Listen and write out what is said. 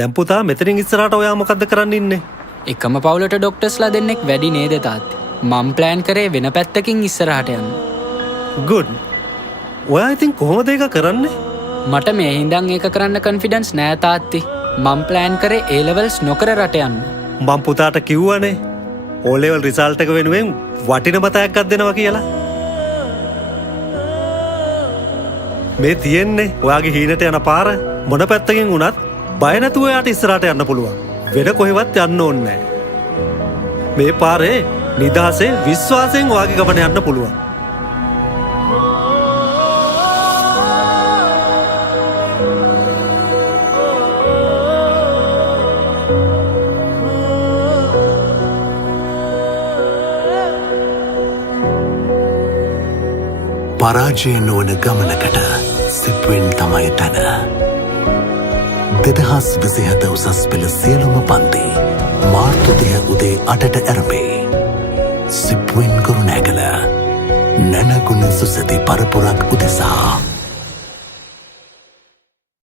දැන් පුතා මෙතනින් ඉස්සරහට ඔයා මොකද්ද කරන්න ඉන්නේ? එකම පවුලට ඩොක්ටර්ස්ලා දෙන්නෙක් වැඩි නේද තාත්තේ? මම ප්ලෑන් කරේ වෙන පැත්තකින් ඉස්සරහට යන්න. good. ඔයා ඉතින් කොහොමද ඒක කරන්නේ? මට මේ හින්දන් ඒක කරන්න කන්ෆිඩන්ස් නෑ තාත්තේ. මම ප්ලෑන් කරේ A levels නොකර රට යන්න. මම පුතාට කිව්වනේ O level result එක වෙනුවෙන් වටින මතයක් දෙනවා කියලා. මේ තියෙන්නේ ඔයාගේ හීනට යන පාර. මොන පැත්තකින් වුණත් බය නැතුව යාට ඉස්සරහට යන්න පුළුවන්. වෙන කොහෙවත් යන්න ඕනේ නැහැ. මේ පාරේ නිදහසේ විශ්වාසයෙන් ඔයාගේ ගමන යන්න පුළුවන්. පරාජය නොවන ගමනකට සිප්වෙන් තමයි තැන. 2027 උසස් පෙළ සියලුම පන්ති මාර්තු 10 උදේ 8ට ඇරඹේ. සිප්වෙන් කුරුණෑගල නැනගුණ සුසති පරපුරක් උදෙසා.